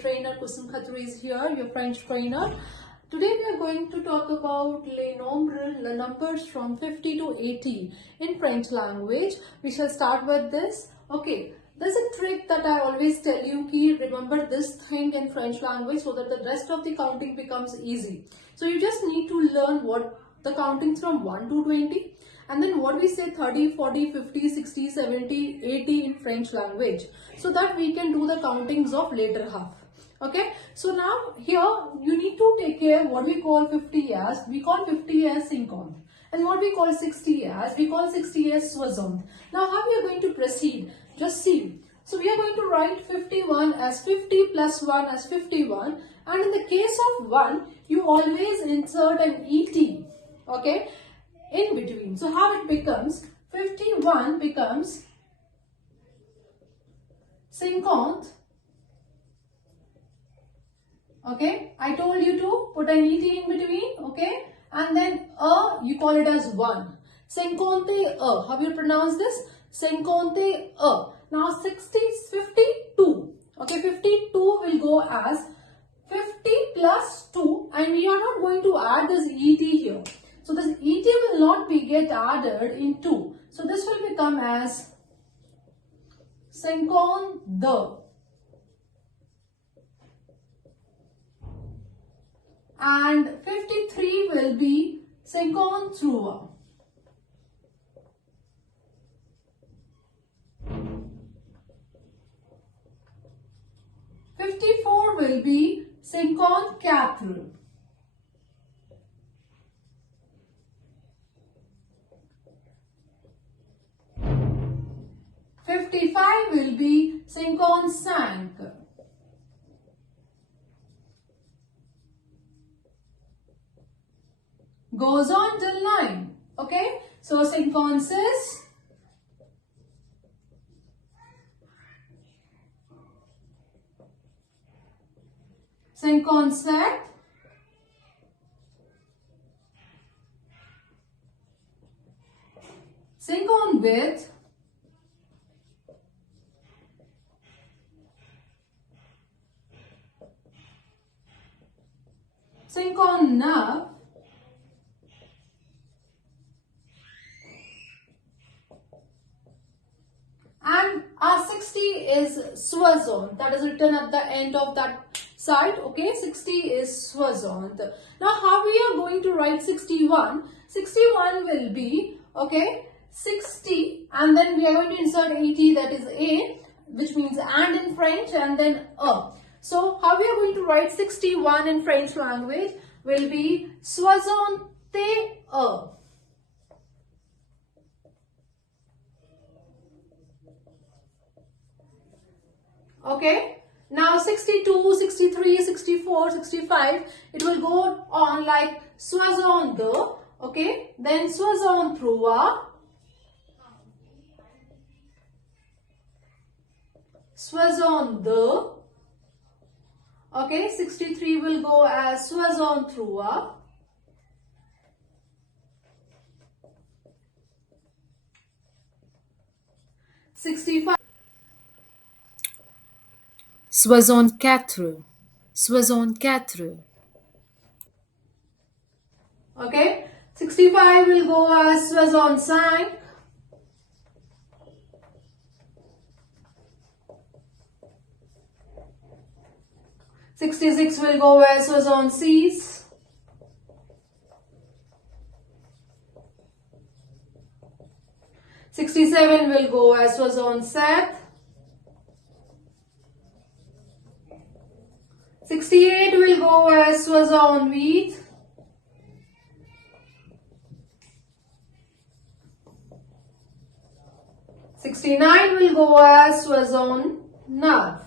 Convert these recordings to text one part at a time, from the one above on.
trainer Kusum Khatri is here, your French trainer. Today we are going to talk about les nombres, the numbers from 50 to 80 in French language. We shall start with this. Okay, there's a trick that I always tell you, ki remember this thing in French language so that the rest of the counting becomes easy. So you just need to learn what the countings from 1 to 20. And then what we say 30, 40, 50, 60, 70, 80 in French language. So that we can do the countings of later half. Okay. So now here you need to take care what we call 50 as. We call 50 as cinquante. And what we call 60 as. We call 60 as soixante. Now how we are going to proceed? Just see. So we are going to write 51 as 50 plus 1 as 51. And in the case of 1, you always insert an ET. Okay. In between. So how it becomes? 51 becomes cinquante. Okay. I told you to put an ET in between. Okay. And then you call it as 1. Cinquante How you pronounce this? Cinquante Now 52. Okay. 52 will go as 50 plus 2. And we are not going to add this ET here. So this ET will not be get added in 2. So this will become as cinquante. And 53 will be cinquante-trois. $54 will be cinquante-quatre. $55 will be cinquante-cinq. Goes on till 9. Okay. So cinquante-six, cinquante-sept, cinquante-huit, cinquante-neuf, and our 60 is soixante. That is written at the end of that side. Okay, 60 is soixante. Now how we are going to write 61? 61 will be, okay, 60, and then we are going to insert 80, that is A, which means and in French, and then a. So how we are going to write 61 in French language will be soixante-un. Okay. Now 62, 63, 64, 65, it will go on like soixante-deux. Okay. Then soixante-trois, soixante-deux. Okay, 63 will go as soixante-trois. $65. Soixante-quatre, soixante-quatre. Okay, 65 will go as soixante-cinq. $66 will go as soixante-six. $67 will go as soixante-sept. 68 will go as soixante-huit. 69 will go as soixante-neuf.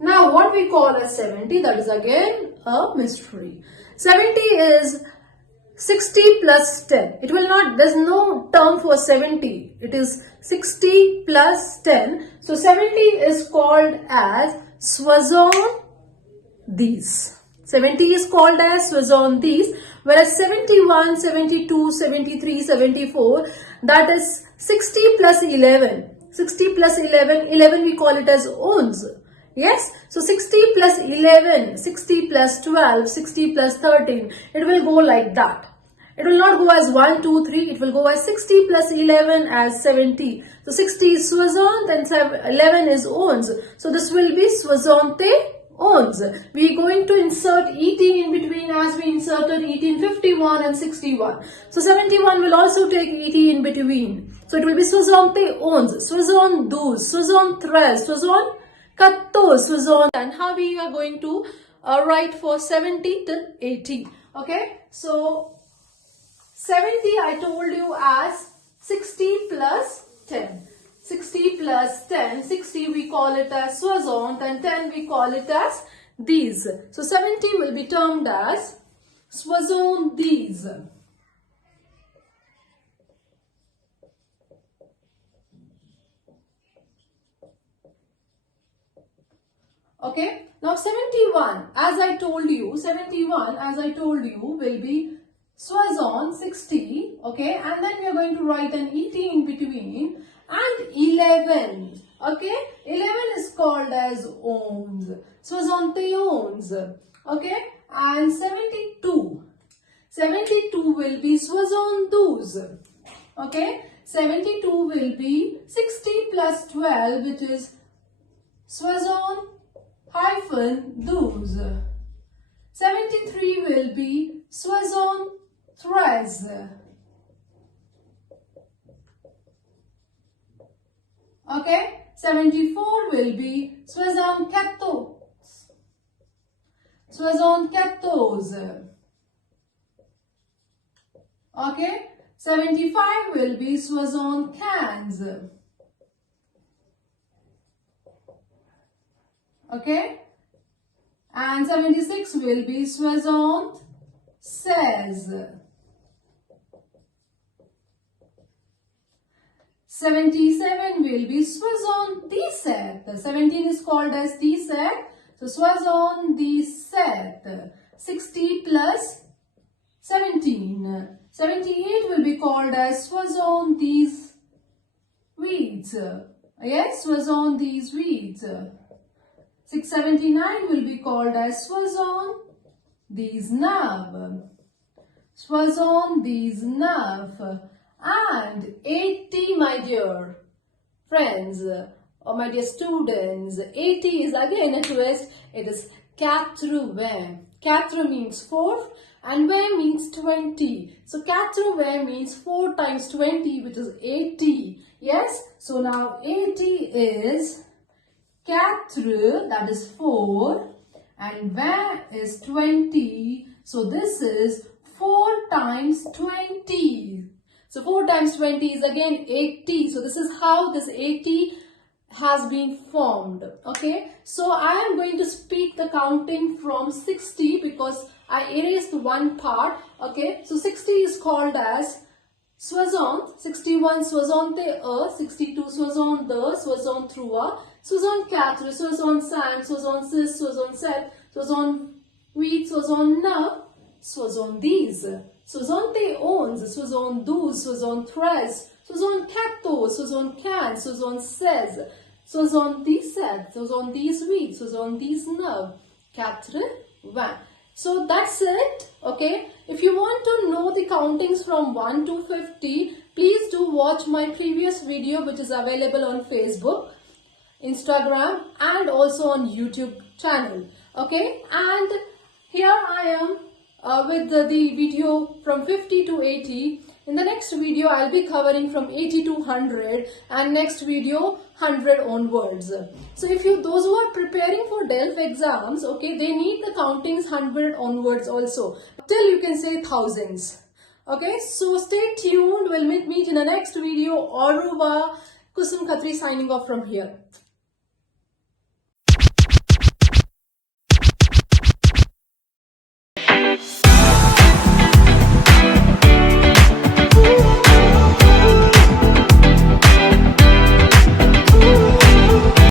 Now what we call as 70, that is again a mystery. 70 is 60 plus 10. It will not, there's no term for 70. It is 60 plus 10. So 70 is called as soixante-dix. 70 is called as soixante-dix, whereas 71, 72, 73, 74, that is 60 plus 11. 60 plus 11, 11 we call it as ones. Yes, so 60 plus 11, 60 plus 12, 60 plus 13, it will go like that. It will not go as 1, 2, 3, it will go as 60 plus 11 as 70. So 60 is soixante and 11 is ons. So this will be soixante ons. We are going to insert ET in between as we inserted ET in 51 and 61. So 71 will also take ET in between. So it will be soixante ons, soixante douze, soixante treize, soixante quatorze, soixante. And how we are going to write for 70 till 80. Okay, so 70 I told you as 60 plus 10. 60 plus 10, 60 we call it as soixante and 10 we call it as these. So 70 will be termed as soixante-dix. Okay, now 71 as I told you, 71 as I told you will be soixante 60, okay, and then we are going to write an ET in between, and 11, okay, 11 is called as ons, soixante ons, okay, and 72, 72 will be soixante douze, okay, 72 will be 60 plus 12 which is soixante hyphen douze, 73 will be soixante treize. Okay, 74 will be soixante quatorze. Soixante quatorze. Okay, 75 will be soixante quinze. Okay, and 76 will be soixante seize. 77 will be soixante-dix-sept. 17 is called as 17. So soixante-dix-sept. 60 plus 17. 78 will be called as soixante-dix-huit. Yes, soixante-dix-huit. 679 will be called as soixante-dix-neuf. Soixante-dix-neuf. And 80, my dear friends, or my dear students, 80 is again a twist. It is quatre-vingts. Quatre means 4 and vingt means 20. So quatre-vingts means 4 times 20, which is 80. Yes, so now 80 is quatre, that is 4, and vingt is 20. So this is 4 times 20. So 4 times 20 is again 80. So this is how this 80 has been formed. Okay. So I am going to speak the counting from 60 because I erased one part. Okay. So 60 is called as soixante, 61 soixante-un, 62 soixante-deux, soixante-trois, soixante-quatre, soixante-cinq, soixante-six, soixante-sept, soixante-huit, soixante-neuf, soixante-dix. Soixante onze, soixante douze, soixante treize, soixante quatorze, soixante quinze, soixante seize, soixante dix sept, soixante dix huit, soixante dix neuf, quatre-vingts. So that's it. Okay. If you want to know the countings from 1 to 50, please do watch my previous video which is available on Facebook, Instagram and also on YouTube channel. Okay. And here I am with the video from 50 to 80. In the next video, I'll be covering from 80 to 100 and next video 100 onwards. So if those who are preparing for DELF exams, okay, they need the countings 100 onwards also. Till you can say thousands. Okay, so stay tuned. We'll meet in the next video. Au revoir. Kusum Khatri signing off from here.